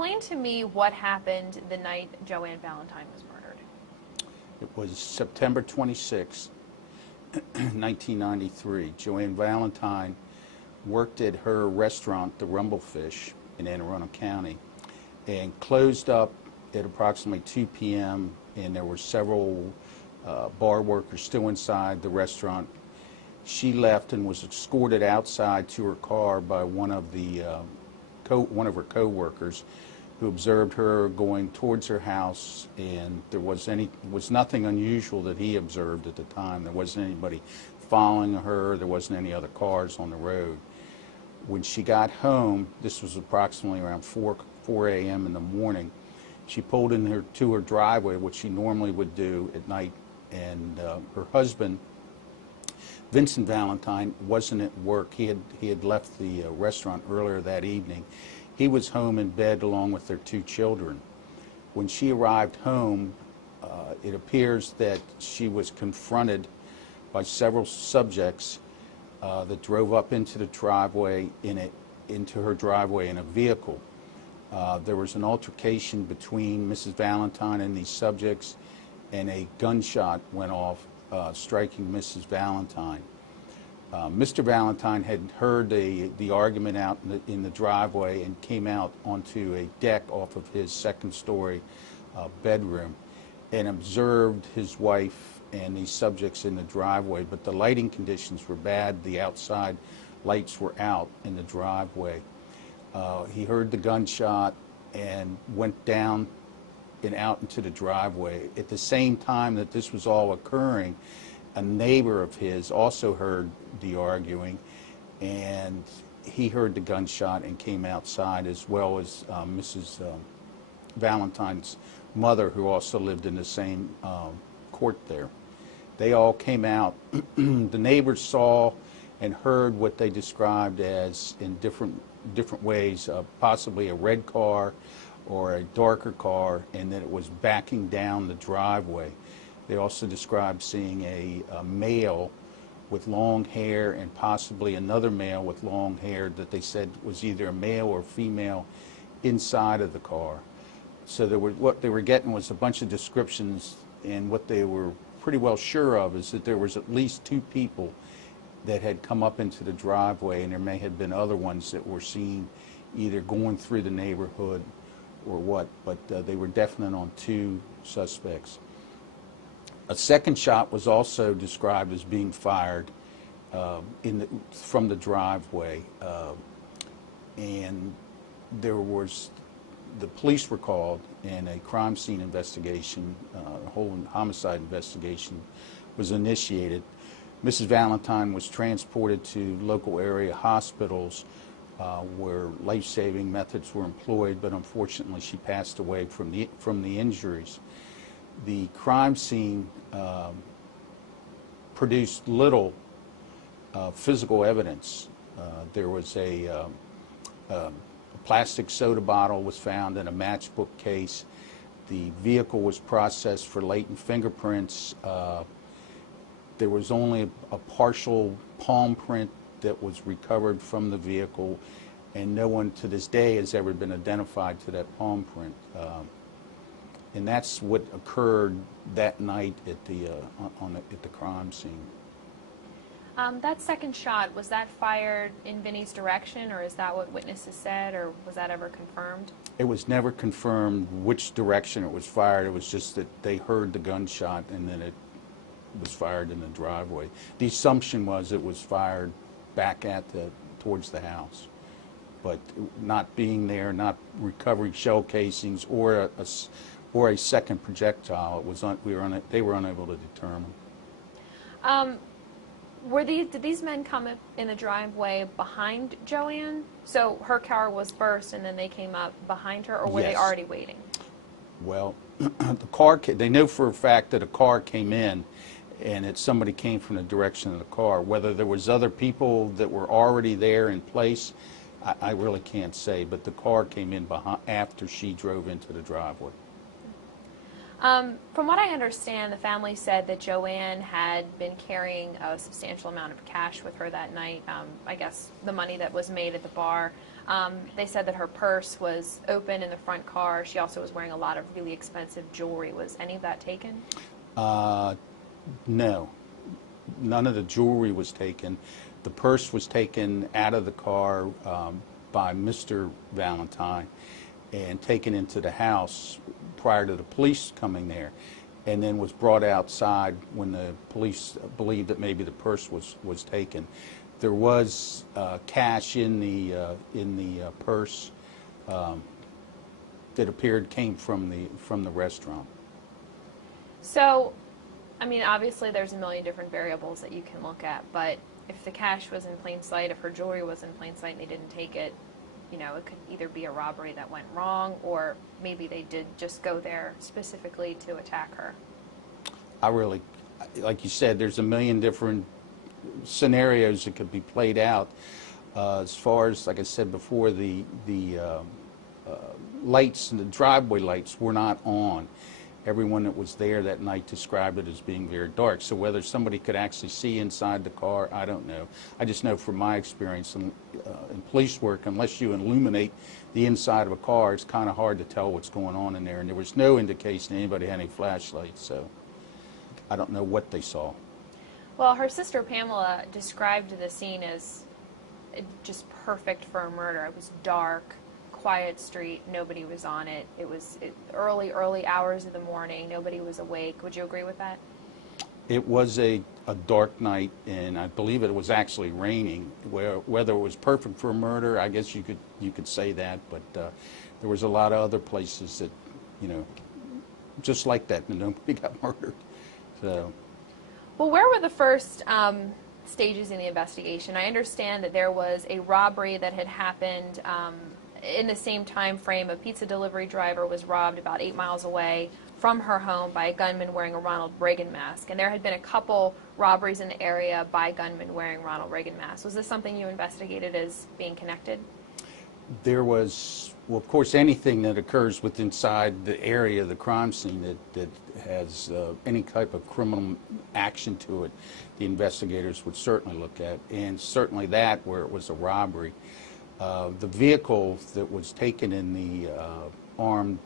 Explain to me what happened the night Joanne Valentine was murdered. It was September 26, 1993. Joanne Valentine worked at her restaurant, the Rumblefish, in Anne Arundel County, and closed up at approximately 2 p.m., and there were several bar workers still inside the restaurant. She left and was escorted outside to her car by one of her co-workers, who observed her going towards her house, and there was nothing unusual that he observed at the time. There wasn't anybody following her. There wasn't any other cars on the road. When she got home, this was approximately around 4 a.m. in the morning, she pulled to her driveway, which she normally would do at night, and her husband, Vincent Valentine, wasn't at work. He had left the restaurant earlier that evening. He was home in bed along with their 2 children. When she arrived home, it appears that she was confronted by several subjects that drove up into the driveway into her driveway in a vehicle. There was an altercation between Mrs. Valentine and these subjects, and a gunshot went off, striking Mrs. Valentine. Mr. Valentine had heard the argument out in the driveway and came out onto a deck off of his second-story bedroom and observed his wife and these subjects in the driveway, but the lighting conditions were bad. The outside lights were out in the driveway. He heard the gunshot and went down and out into the driveway. At the same time that this was all occurring, a neighbor of his also heard the arguing, and he heard the gunshot and came outside, as well as Mrs. Valentine's mother, who also lived in the same court there. They all came out. The neighbors saw and heard what they described as, in different ways, possibly a red car or a darker car, and that it was backing down the driveway. They also described seeing a male with long hair and possibly another male with long hair that they said was either a male or female inside of the car. So what they were getting was a bunch of descriptions, and what they were pretty well sure of is that there was at least 2 people that had come up into the driveway, and there may have been other ones that were seen either going through the neighborhood or what, but they were definite on 2 suspects. A second shot was also described as being fired from the driveway, and the police were called, and a crime scene investigation, a whole homicide investigation was initiated. Mrs. Valentine was transported to local area hospitals where life-saving methods were employed, but unfortunately she passed away from the injuries. The crime scene produced little physical evidence. There was a plastic soda bottle was found in a matchbook case. The vehicle was processed for latent fingerprints. There was only a partial palm print that was recovered from the vehicle, and no one to this day has ever been identified to that palm print. And that's what occurred that night at the crime scene. That second shot, was that fired in Vinny's direction, or is that what witnesses said, or was that ever confirmed? It was never confirmed which direction it was fired. It was just that they heard the gunshot and then it was fired in the driveway. The assumption was it was fired back towards the house, but not being there, not recovering shell casings or a second projectile, they were unable to determine. Did these men come in the driveway behind Joanne? So her car was first and then they came up behind her, or were they already waiting? Well, they know for a fact that a car came in and that somebody came from the direction of the car. Whether there was other people that were already there in place, I really can't say, but the car came in after she drove into the driveway. From what I understand, the family said that Joanne had been carrying a substantial amount of cash with her that night. I guess the money that was made at the bar. They said that her purse was open in the front car. She also was wearing a lot of really expensive jewelry. Was any of that taken? No, none of the jewelry was taken. The purse was taken out of the car by Mr. Valentine and taken into the house prior to the police coming there, and then was brought outside when the police believed that maybe the purse was taken. There was cash in the purse that appeared came from the restaurant. So, I mean, obviously there's a million different variables that you can look at, but if the cash was in plain sight, if her jewelry was in plain sight and they didn't take it, you know, it could either be a robbery that went wrong, or maybe they did just go there specifically to attack her. I really, like you said, there's a million different scenarios that could be played out. As far as, like I said before, the lights and the driveway lights were not on. Everyone that was there that night described it as being very dark. So whether somebody could actually see inside the car, I don't know. I just know from my experience in police work, unless you illuminate the inside of a car, it's kind of hard to tell what's going on in there. And there was no indication anybody had any flashlights, so I don't know what they saw. Well, her sister Pamela described the scene as just perfect for a murder. It was dark, quiet street, nobody was on it. It was early hours of the morning, nobody was awake. Would you agree with that? It was a dark night, and I believe it was actually raining. Whether it was perfect for a murder, I guess you could say that, but there was a lot of other places that, you know, just like that, and nobody got murdered. So. Well, where were the first stages in the investigation? I understand that there was a robbery that had happened in the same time frame. A pizza delivery driver was robbed about 8 miles away from her home by a gunman wearing a Ronald Reagan mask. And there had been a couple robberies in the area by gunmen wearing Ronald Reagan masks. Was this something you investigated as being connected? There was, well, of course, anything that occurs within inside the area of the crime scene that has any type of criminal action to it, the investigators would certainly look at. And certainly that, where it was a robbery. The vehicle that was taken in the armed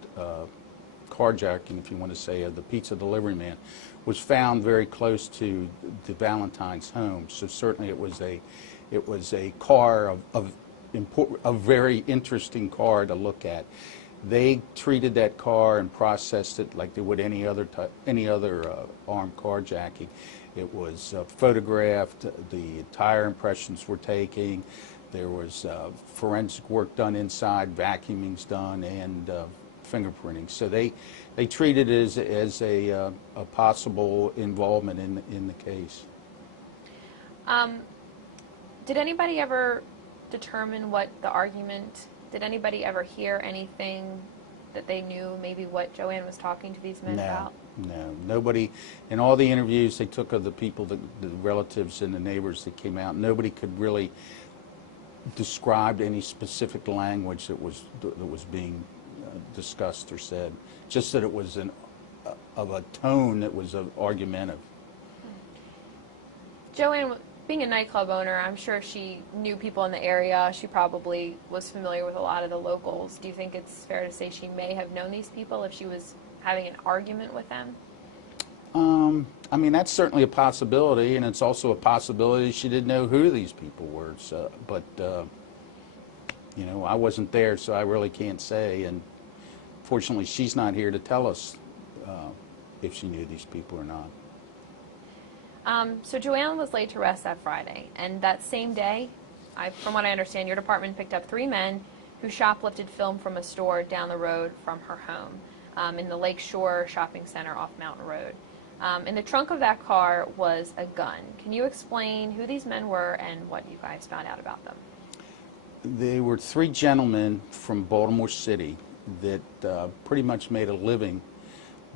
carjacking, if you want to say, of the pizza delivery man, was found very close to the Valentine's home. So certainly it was a car of a very interesting car to look at. They treated that car and processed it like they would any other armed carjacking. It was photographed. The tire impressions were taken. There was forensic work done inside, vacuuming's done, and fingerprinting. So they treated it as a possible involvement in the case. Did anybody ever determine what the argument? Did anybody ever hear anything that they knew maybe what Joanne was talking to these men about? No, nobody. In all the interviews they took of the people, the relatives and the neighbors that came out, nobody could really described any specific language that was being discussed or said. Just that it was of a tone that was argumentative. Joanne, being a nightclub owner, I'm sure she knew people in the area. She probably was familiar with a lot of the locals. Do you think it's fair to say she may have known these people if she was having an argument with them? I mean, that's certainly a possibility, and it's also a possibility she didn't know who these people were. So, but, you know, I wasn't there, so I really can't say. And fortunately, she's not here to tell us if she knew these people or not. So Joanne was laid to rest that Friday, and that same day, from what I understand, your department picked up 3 men who shoplifted film from a store down the road from her home in the Lake Shore Shopping Center off Mountain Road. In the trunk of that car was a gun. Can you explain who these men were and what you guys found out about them? They were 3 gentlemen from Baltimore City that pretty much made a living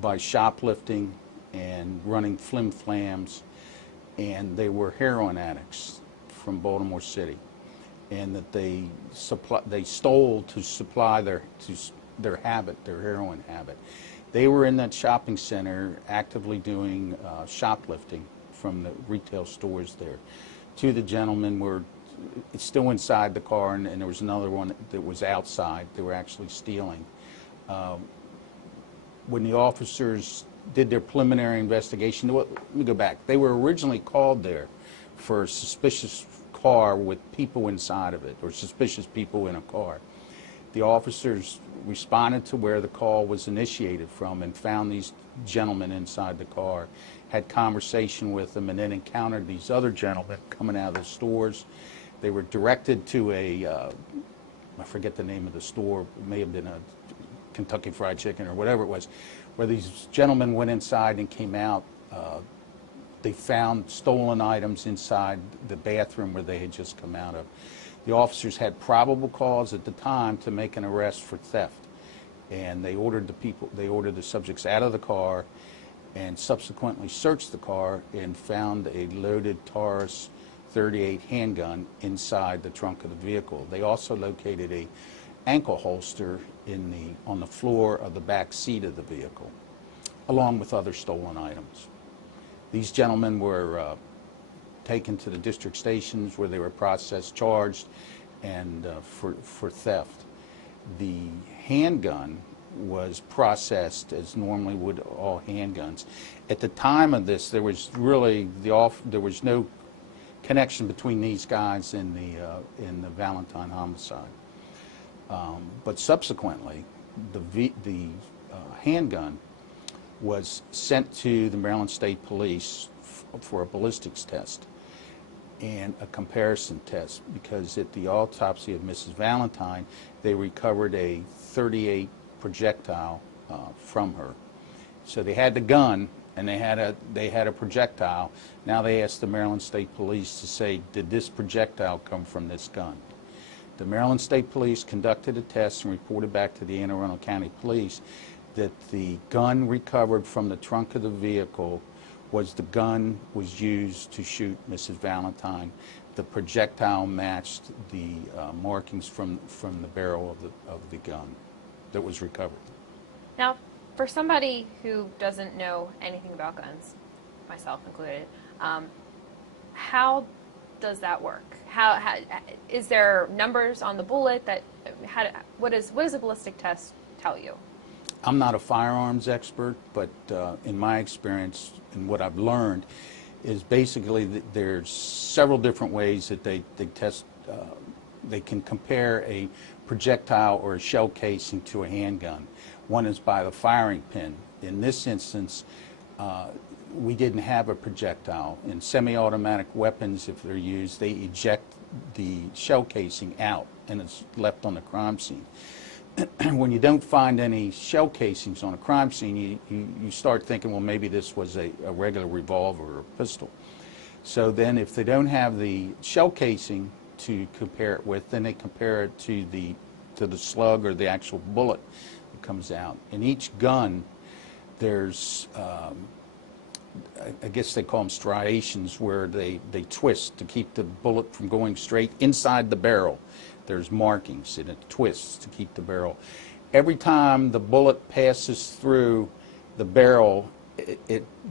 by shoplifting and running flim-flams, and they were heroin addicts from Baltimore City, and that they stole to supply their heroin habit. They were in that shopping center actively doing shoplifting from the retail stores there. Two of the gentlemen were still inside the car, and there was another one that was outside. They were actually stealing. When the officers did their preliminary investigation, let me go back. They were originally called there for a suspicious car with people inside of it, or suspicious people in a car. The officers responded to where the call was initiated from and found these gentlemen inside the car, had conversation with them, and then encountered these other gentlemen coming out of the stores. They were directed to I forget the name of the store, it may have been a Kentucky Fried Chicken or whatever it was, where these gentlemen went inside and came out. They found stolen items inside the bathroom where they had just come out of. The officers had probable cause at the time to make an arrest for theft, and they ordered the subjects out of the car and subsequently searched the car and found a loaded Taurus 38 handgun inside the trunk of the vehicle. They also located a ankle holster on the floor of the back seat of the vehicle, along with other stolen items. These gentlemen were taken to the district stations where they were processed, charged, and for theft. The handgun was processed as normally would all handguns. At the time of this, there was really there was no connection between these guys in the Valentine homicide. But subsequently, the handgun was sent to the Maryland State Police for a ballistics test and a comparison test, because at the autopsy of Mrs. Valentine, they recovered a .38 projectile from her. So they had the gun and they had a projectile. Now they asked the Maryland State Police to say, did this projectile come from this gun? The Maryland State Police conducted a test and reported back to the Anne Arundel County Police that the gun recovered from the trunk of the vehicle was the gun was used to shoot Mrs. Valentine. The projectile matched the markings from the barrel of the gun that was recovered. Now, for somebody who doesn't know anything about guns, myself included, how does that work? How is there numbers on the bullet that? What does a ballistic test tell you? I'm not a firearms expert, but in my experience and what I've learned is basically that there's several different ways that they test. They can compare a projectile or a shell casing to a handgun. One is by the firing pin. In this instance, we didn't have a projectile. In semi-automatic weapons, if they're used, they eject the shell casing out and it's left on the crime scene. When you don't find any shell casings on a crime scene, you start thinking, well, maybe this was a regular revolver or a pistol. So then if they don't have the shell casing to compare it with, then they compare it to the slug or the actual bullet that comes out. In each gun, there's, I guess they call them striations, where they twist to keep the bullet from going straight inside the barrel. There's markings and it twists to keep the barrel. Every time the bullet passes through the barrel,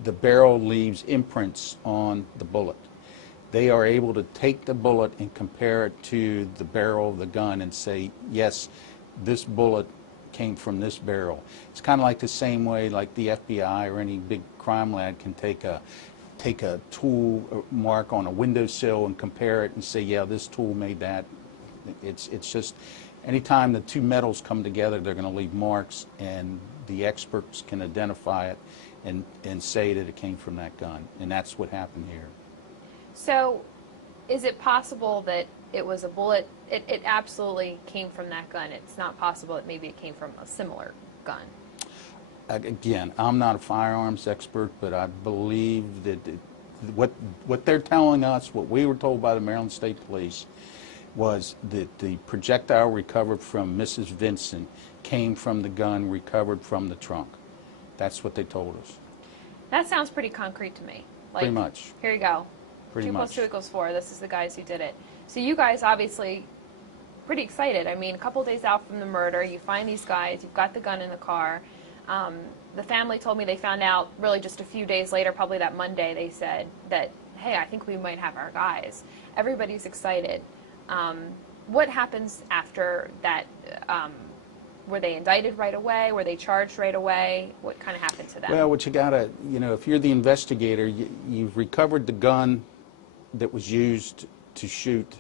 the barrel leaves imprints on the bullet. They are able to take the bullet and compare it to the barrel of the gun and say, yes, this bullet came from this barrel. It's kind of like the same way like the FBI or any big crime lab can take a tool mark on a windowsill and compare it and say, yeah, this tool made that. It's just anytime the two metals come together, they're going to leave marks, and the experts can identify it and say that it came from that gun, and that's what happened here. So is it possible that it was a bullet? It absolutely came from that gun. It's not possible that maybe it came from a similar gun. Again, I'm not a firearms expert, but I believe that what they're telling us, what we were told by the Maryland State Police, was that the projectile recovered from Mrs. Vincent came from the gun recovered from the trunk. That's what they told us. That sounds pretty concrete to me. Like, pretty much. Here you go. Pretty 2 much. + 2 = 4. This is the guys who did it. So you guys obviously pretty excited. I mean, a couple days out from the murder, you find these guys, you've got the gun in the car. The family told me they found out really just a few days later, probably that Monday, they said that, hey, I think we might have our guys. Everybody's excited. What happens after that? Were they indicted right away? Were they charged right away? What kind of happened to them? Well, what you gotta, if you're the investigator, you've recovered the gun that was used to shoot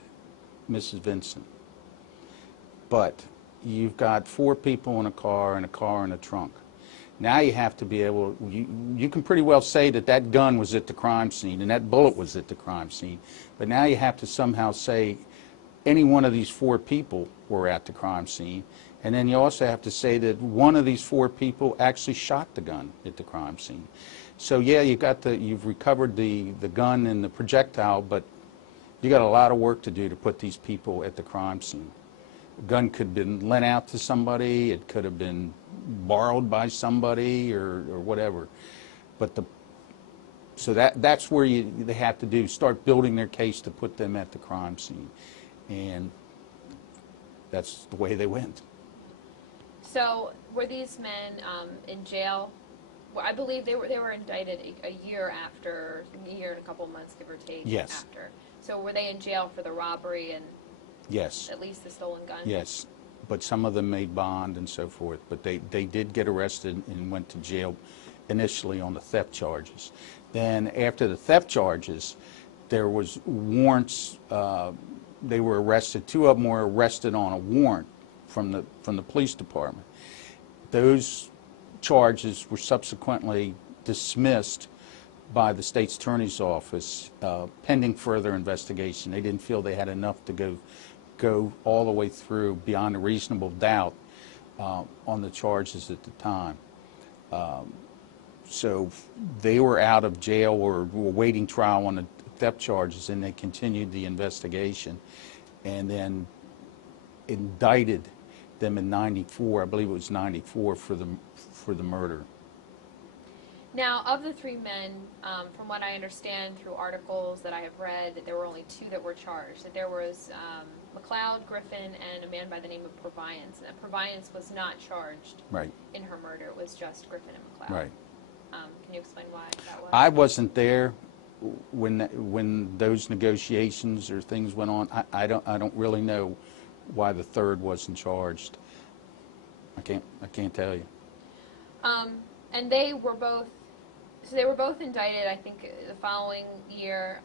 Mrs. Vincent. But you've got 4 people in a car in a trunk. Now you have to be able, you can pretty well say that that gun was at the crime scene and that bullet was at the crime scene. But now you have to somehow say any one of these 4 people were at the crime scene. And then you also have to say that one of these 4 people actually shot the gun at the crime scene. So yeah, you've recovered the gun and the projectile, but you got a lot of work to do to put these people at the crime scene. The gun could have been lent out to somebody, it could have been borrowed by somebody or whatever. But so that's where they have to start building their case to put them at the crime scene. And that's the way they went. So were these men in jail? Well, I believe they were indicted a year after, a year and a couple months, give or take. Yes. After. So were they in jail for the robbery and yes, at least the stolen gun? Yes, but some of them made bond and so forth. But they did get arrested and went to jail initially on the theft charges. Then after the theft charges, there was warrants. They were arrested. 2 of them were arrested on a warrant from the police department. Those charges were subsequently dismissed by the state's attorney's office pending further investigation. They didn't feel they had enough to go all the way through beyond a reasonable doubt on the charges at the time. So they were out of jail or were waiting trial on the theft charges, and they continued the investigation and then indicted them in '94. I believe it was '94 for the murder. Now, of the 3 men, from what I understand through articles that I have read, that there were only 2 that were charged. That there was McLeod, Griffin, and a man by the name of Proviance. And Proviance was not charged Right. in her murder. It was just Griffin and McLeod. Right. Can you explain why that was? I wasn't there when those negotiations or things went on. I don't really know why the 3rd wasn't charged. I can't tell you. And they were both. So they were both indicted, I think, the following year.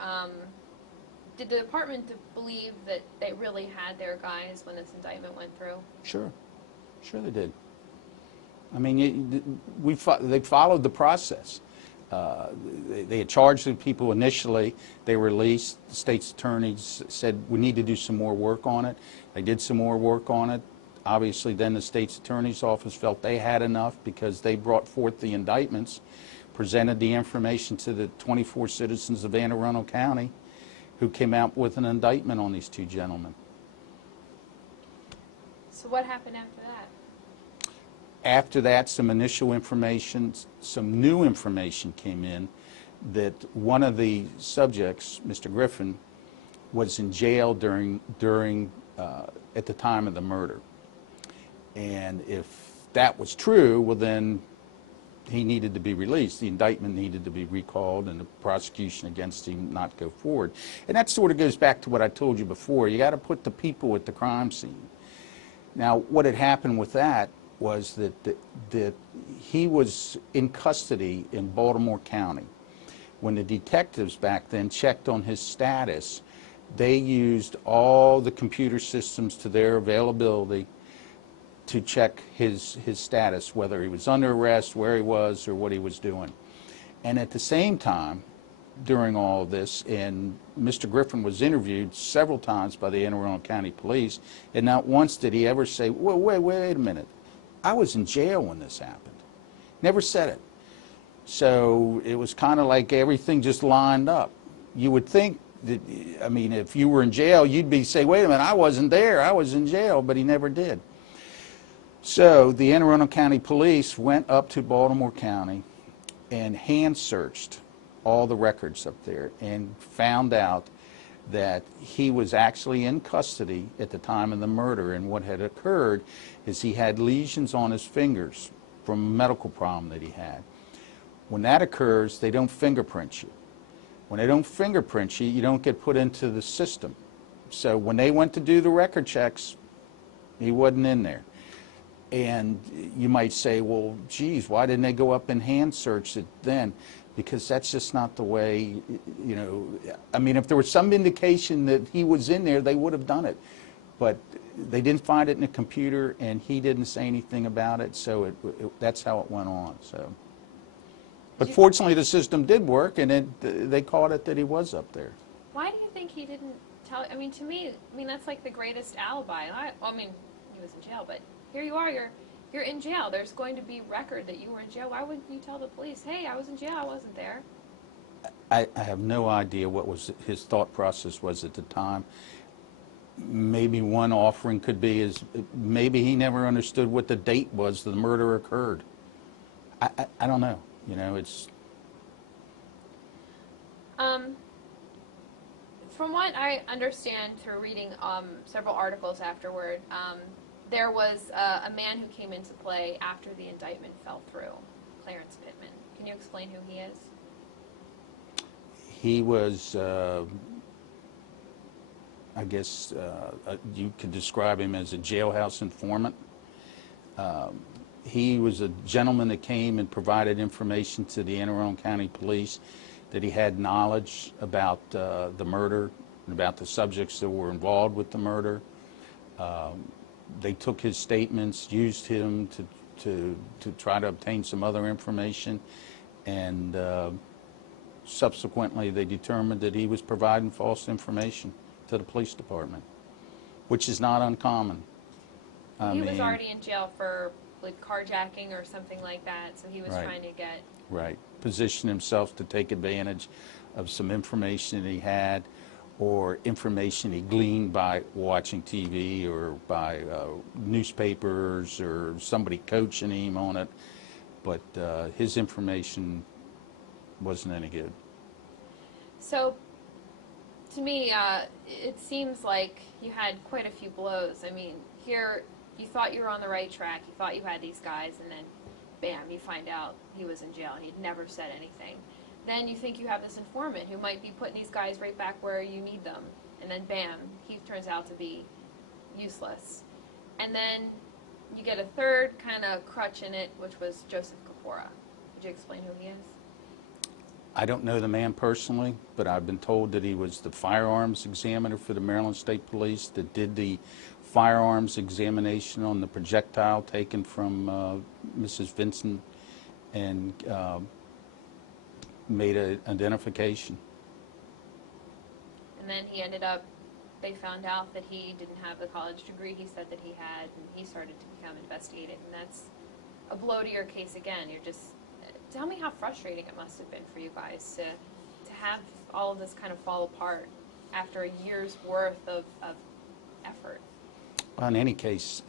Did the department believe that they really had their guys when this indictment went through? Sure they did. I mean, they followed the process. They had charged the people initially. They were released. The state's attorneys said, we need to do some more work on it. They did some more work on it. Obviously, then the state's attorney's office felt they had enough because they brought forth the indictments, presented the information to the 24 citizens of Anne Arundel County, who came out with an indictment on these 2 gentlemen. So what happened after that? After that, some initial information, some new information came in that one of the subjects, Mr. Griffin, was in jail at the time of the murder. And if that was true, well then he needed to be released. The indictment needed to be recalled and the prosecution against him not go forward. And that sort of goes back to what I told you before. You got to put the people at the crime scene. Now, what had happened with that was that he was in custody in Baltimore County. When the detectives back then checked on his status, they used all the computer systems to their availability to check his status, whether he was under arrest, where he was, or what he was doing. And at the same time, during all of this, and Mr. Griffin was interviewed several times by the Anne Arundel County Police, and not once did he ever say, well, wait a minute, I was in jail when this happened. Never said it. So it was kind of like everything just lined up. You would think that, I mean, if you were in jail, you'd say, wait a minute, I wasn't there, I was in jail, but he never did. So the Anne Arundel County Police went up to Baltimore County and hand searched all the records up there and found out that he was actually in custody at the time of the murder. And what had occurred is he had lesions on his fingers from a medical problem that he had. When that occurs, they don't fingerprint you. When they don't fingerprint you, you don't get put into the system. So when they went to do the record checks, he wasn't in there. And you might say, well, geez, why didn't they go up and hand search it then? Because that's just not the way, you know, I mean, if there was some indication that he was in there, they would have done it. But they didn't find it in the computer, and he didn't say anything about it, so that's how it went on. So, but fortunately, the system did work, and they caught it that he was up there. Why do you think he didn't tell? I mean, to me, that's like the greatest alibi. I mean, he was in jail, but here you are. You're in jail. There's going to be record that you were in jail. Why wouldn't you tell the police, hey, I was in jail, I wasn't there? I have no idea what his thought process was at the time. Maybe one offering could be is maybe he never understood what the date was the murder occurred. I don't know. You know, it's... From what I understand through reading several articles afterward, there was a man who came into play after the indictment fell through, Clarence Pittman. Can you explain who he is? He was... I guess you could describe him as a jailhouse informant. He was a gentleman that came and provided information to the Anne Arundel County Police that he had knowledge about the murder and about the subjects that were involved with the murder. They took his statements, used him to try to obtain some other information, and subsequently they determined that he was providing false information to the police department, which is not uncommon. He was already in jail for like carjacking or something like that, so he was trying to get... Right. Position himself to take advantage of some information that he had or information he gleaned by watching TV or by newspapers or somebody coaching him on it, but his information wasn't any good. So, to me, it seems like you had quite a few blows. I mean, here you thought you were on the right track, you thought you had these guys, and then bam, you find out he was in jail and he'd never said anything. Then you think you have this informant who might be putting these guys right back where you need them, and then bam, he turns out to be useless. And then you get a third kind of crutch in it, which was Joseph Kapora. Would you explain who he is? I don't know the man personally, but I've been told that he was the firearms examiner for the Maryland State Police that did the firearms examination on the projectile taken from Mrs. Vincent and made an identification. And then he ended up, they found out that he didn't have the college degree he said that he had, and he started to become investigated, and that's a blow to your case again. You're just... Tell me how frustrating it must have been for you guys to have all of this kind of fall apart after a year's worth of effort. Well, in any case,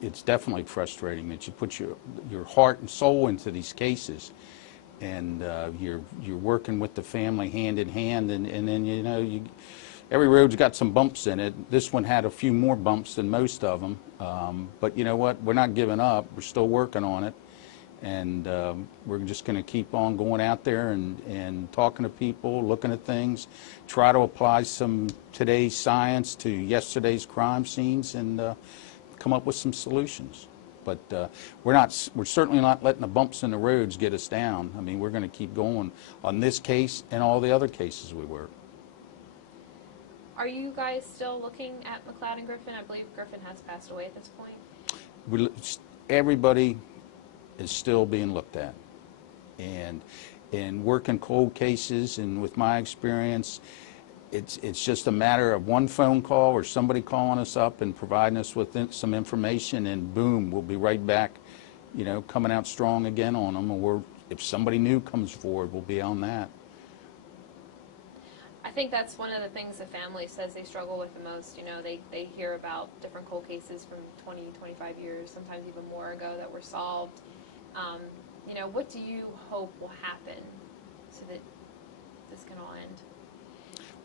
it's definitely frustrating that you put your heart and soul into these cases, and you're working with the family hand in hand, and then you know every road's got some bumps in it. This one had a few more bumps than most of them, but you know what? We're not giving up. We're still working on it. And we're just going to keep on going out there and talking to people, looking at things, try to apply some today's science to yesterday's crime scenes, and come up with some solutions. But we're certainly not letting the bumps in the roads get us down. I mean, we're going to keep going on this case and all the other cases we work. Are you guys still looking at McLeod and Griffin? I believe Griffin has passed away at this point. Everybody is still being looked at, and working cold cases, and with my experience, it's just a matter of one phone call or somebody calling us up and providing us with some information, and boom, we'll be right back, you know, coming out strong again on them. Or if somebody new comes forward, we'll be on that. I think that's one of the things the family says they struggle with the most. You know, they hear about different cold cases from 20, 25 years, sometimes even more ago, that were solved. You know, what do you hope will happen so that this can all end?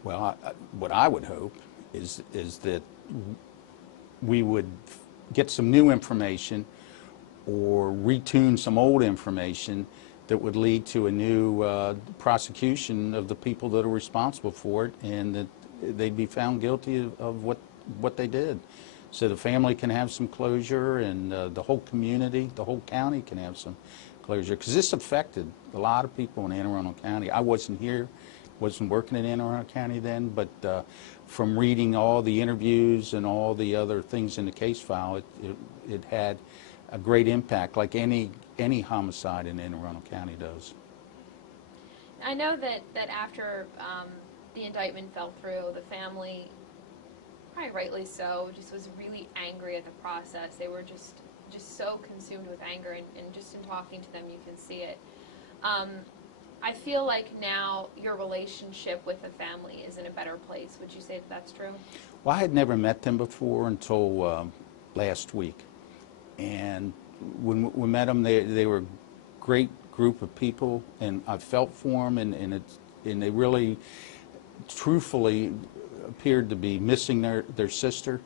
Well, what I would hope is that we would get some new information, or retune some old information that would lead to a new prosecution of the people that are responsible for it, and that they'd be found guilty of what they did. So the family can have some closure, and the whole community, the whole county can have some closure, because this affected a lot of people in Anne Arundel County. I wasn't here, wasn't working in Anne Arundel County then, but from reading all the interviews and all the other things in the case file, it had a great impact, like any homicide in Anne Arundel County does. I know that after the indictment fell through, the family, probably rightly so, just was really angry at the process. They were just so consumed with anger, and just in talking to them, you can see it. I feel like now your relationship with the family is in a better place. Would you say that that's true? Well, I had never met them before until last week. And when we met them, they were a great group of people, and I felt for them, and they really, truthfully, appeared to be missing their sister,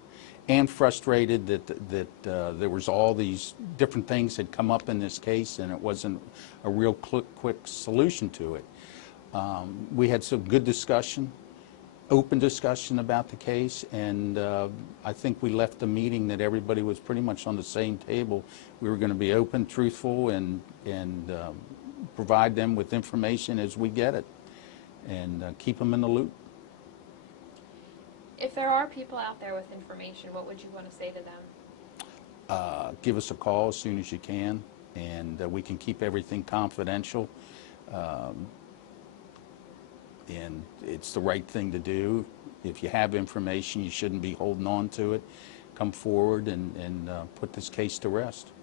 and frustrated that there was all these different things had come up in this case, and it wasn't a real quick solution to it. We had some good discussion, open discussion about the case, and I think we left the meeting that everybody was pretty much on the same table. We were going to be open, truthful, and provide them with information as we get it, and keep them in the loop. If there are people out there with information, what would you want to say to them? Give us a call as soon as you can, and we can keep everything confidential. And it's the right thing to do. If you have information, you shouldn't be holding on to it. Come forward and put this case to rest.